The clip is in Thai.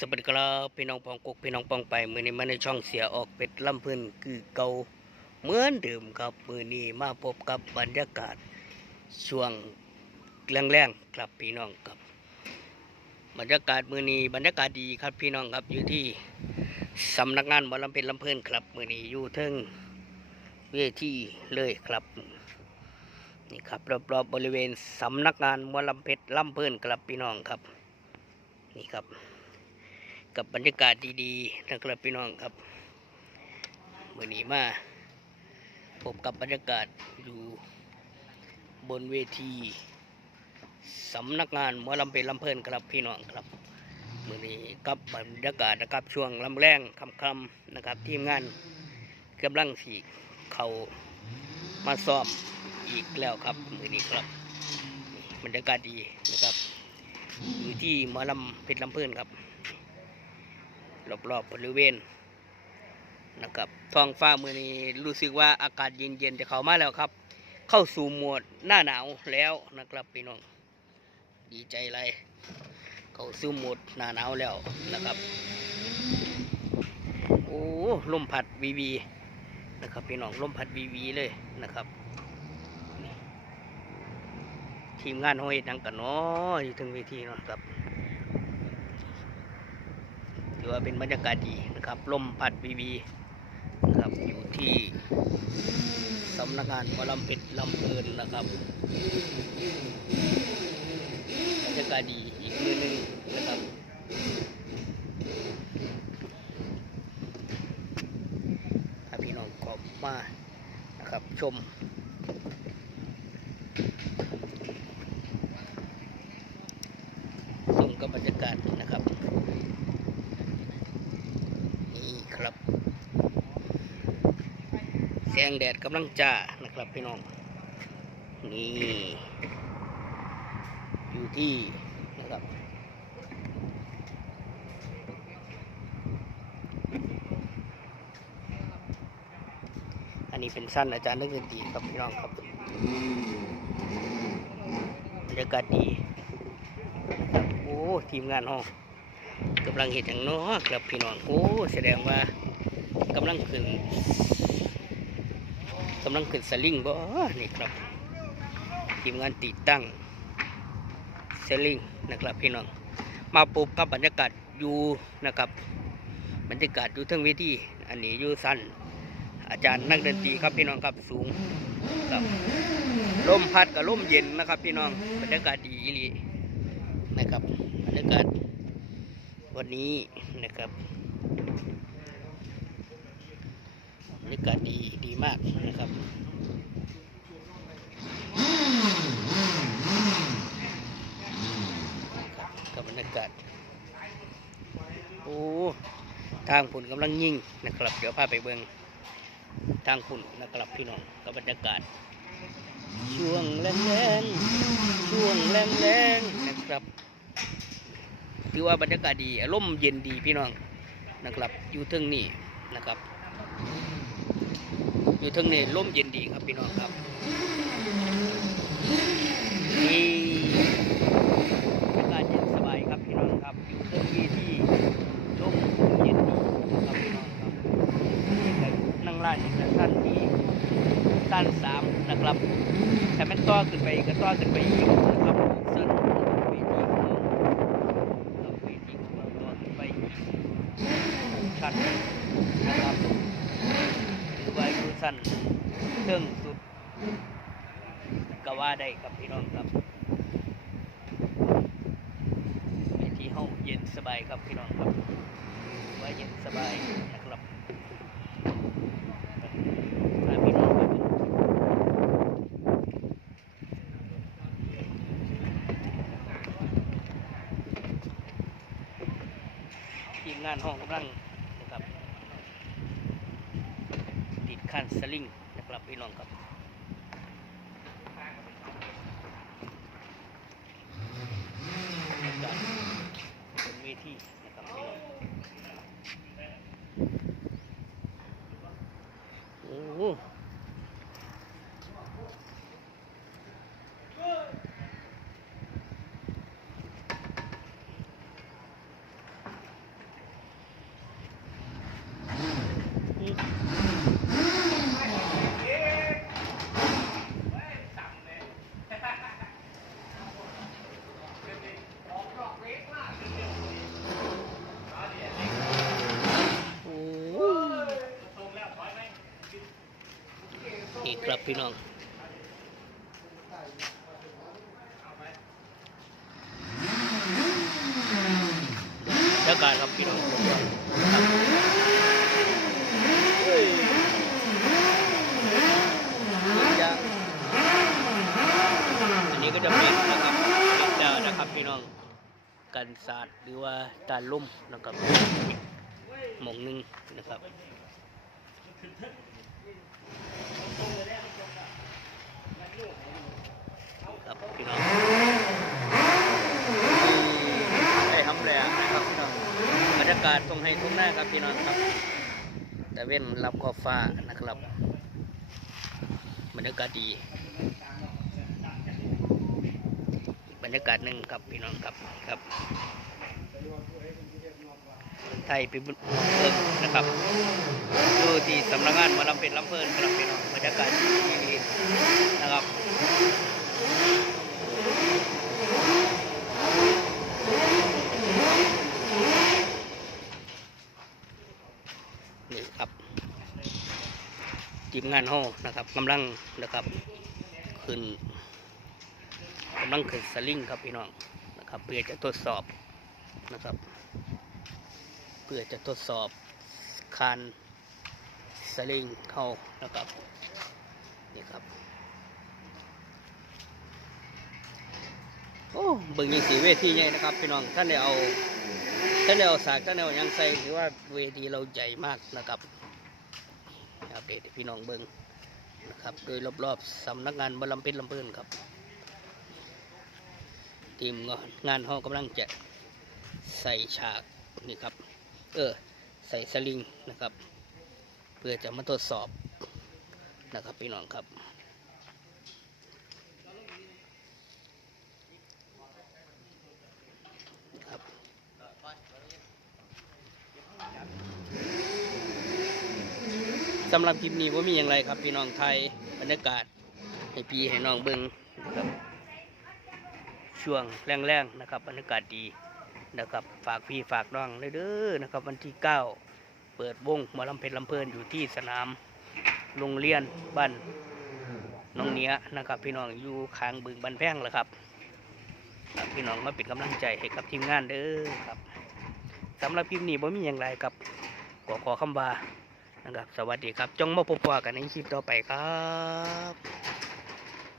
สวัสดีครับพี่น้องปองกุกพี่น้องปองไปมือนี้มาในช่องเสียออกเป็ดลำพื้นคือเก่าเหมือนเดิมครับมือนี้มาพบกับบรรยากาศช่วงแรงๆครับพี่น้องครับ บรรยากาศมือนี้บรรยากาศดีครับพี่น้องครับอยู่ที่สำนักงานหมอลำเป็ดลำพื้นครับมือนี้อยู่เทิงเวทีเลยครับนี่ครับรอบๆบบริเวณสำนักงานมอลำเพชรลำเพิ่นครับพี่น้องครับ นี่ครับ กับบรรยากาศดีๆนะครับพี่น้องครับเมื่อนี้มาพบกับบรรยากาศอยู่บนเวทีสำนักงานหมอลำเป็นลำเพลินครับพี่น้องครับมื่อนี้กับบรรยากาศนะครับช่วงลำแรงคำๆนะครับทีมงานกำลังสีเขามาซ้อมอีกแล้วครับมื่อนี้ครับบรรยากาศดีนะครับอยู่ที่หมอลำเพชรลำเพลินครับ รอบๆบบริเวณนะครับท้องฟ้ามือนี้รู้สึกว่าอากาศเย็นๆจะเข้ามาแล้วครับ เข้าสู่หมดหน้าหนาวแล้วนะครับพี่น้องดีใจไรเข้าสู่หมดหน้าหนาวแล้วนะครับโอ้ลมพัดวีวีนะครับพี่น้องลมพัดวีวีเลยนะครับทีมงานห้อยดังกันเนาะอยู่ถึงเวทีเนาะครับ ถือว่าเป็นบรรยากาศดีนะครับลมพัดวีวีนะครับอยู่ที่สำนักงานหมอลำเป็ดลำเพลินนะครับบรรยากาศดีอีกมือหนึงนะครับถ้าพี่น้องขอบมานะครับชม ชมกับบรรยากาศนะครับ นี่ครับ แสงแดดกำลังจ้านะครับพี่น้อง นี่ อยู่ที่นะครับอันนี้เป็นสั้นอาจารย์เรื่องดนตรีครับพี่น้องครับบรรยากาศดี โอ้ ทีมงานห้อง กำลังเห็นอย่างน้อครับพี่น้องโอ้แสดงว่ากำลังขึ้นกำลังขึ้นสลิงบ่นี่ครับทีมงานติดตั้งสลิงนะครับพี่น้องมาปุ๊บกับบรรยากาศอยู่นะครับบรรยากาศอยู่ทั้งเวทีอันนี้อยู่สั้นอาจารย์นักดนตรีครับพี่น้องครับสูงครับลมพัดกับลมเย็นนะครับพี่น้องบรรยากาศดีอีหลีนะครับบรรยากาศ วันนี้นะครับบรรยากาศดีดีมากนะครับกับบรรยากาศโอ้ทางฝุ่นกำลังยิ่งนะครับ เดี๋ยวพาไปเบิงทางฝุ่นนะครับพี่น้องกับบรรยากาศ ช่วงแรงๆช่วงแรงๆนะครับ ถือว่าบรรยากาศดีอารมเย็นดีพี่น้องนะครับอยู่ทึ่งนี่นะครับ อยู่ทึ่งนี่ลมเย็นดีครับพี่น้องครับนี่บรรยากาศเย็นสบายครับพี่น้องครับอยู่ทึ่งวีที่ลมเย็นดีครับพี่น้องครับนี่ก็นั่งร้านอีกแล้วท่านที่สั้นสามนะครับแต่มันต่อขึ้นไปก็ต่อขึ้นไปอีกนะครับสั้นเวทีของเรา กับเวทีของเราต่อขึ้นไปอีกชั้นหนึ่งนะครับหรือว่าอยู่ สั้นเทิงสุดก็ว่าได้ครับพี่น้องครับเวทีห้องเย็นสบายครับพี่น้องครับว่าเย็นสบายนะครับงไปดูทีมงานห้องกำลังนะครับติด คันสลิงนะครับพี่น้องครับบรรยากาศบนเวทีนะครับพี่น้องโอ้ โหครับพี่น้องบรรยากาศครับพี่น้องอันนี้ก็จะเป็นนะครับเป็นแล้วนะครับพี่น้องกันศาสตร์หรือว่าตาลุ่มนะครับหมองหนึ่งนะครับครับพี่น้องได้ทำแรงนะครับพี่น้องบรรยากา ศตรงให้ทุ่งหน้าครับพี่น้องครับแต่เว้นรับขอบฟ้านะครับบรรยากาศดีบรรยากาศหนึ่งครับพี่น้องครับครับไทยเป็นเพิ่งนะครับดูที่สำนักงานมาลำเป็นลำเพลินครับพี่น้องบรรยากาศดีๆนะครับ นี่ครับทีม งานห้อนะครับกำลังนะครับขึ้นกำลังขึ้นสลิงครับพี่น้องนะครับเพื่อจะทดสอบนะครับ เพื่อจะทดสอบคานสลิงเข้านะครับนี่ครับโอ้บิ่งยังสีเวทีใหญ่นะครับพี่น้องท่านได้เอาถ้าแนวสากถ้าแนวยังใส่ถือว่าเวทีเราใหญ่มากนะครับ เดตพี่น้องเบิ้งนะครับ โดยรอบๆสำนักงานบลำเป็นลำเพิ่นครับ ทีมงานห้องกำลังจะใส่ฉากนี่ครับ เออ ใส่สลิงนะครับ เพื่อจะมาทดสอบนะครับพี่น้องครับ สำหรับคลิปนี้ว่ามีอย่างไรครับพี่น้องไทยบรรยากาศให้พี่ให้น้องเบิ้งนะครับช่วงแรงๆนะครับบรรยากาศดีนะครับฝากพี่ฝากน้องเลยเด้อนะครับวันที่ 9 เปิดวงหมอลำเพลินลำเพลินอยู่ที่สนามโรงเรียนบ้านน้องเนี้ยนะครับ พี่น้องอยู่ข้างบึงบันแพงแหละครับครับพี่น้องมาเป็นกำลังใจให้กับทีมงานเด้อครับสำหรับคลิปนี้ว่ามีอย่างไรครับขอขอคำว่า นะครับ สวัสดีครับ จงมาพบกันในคลิปต่อไปครับ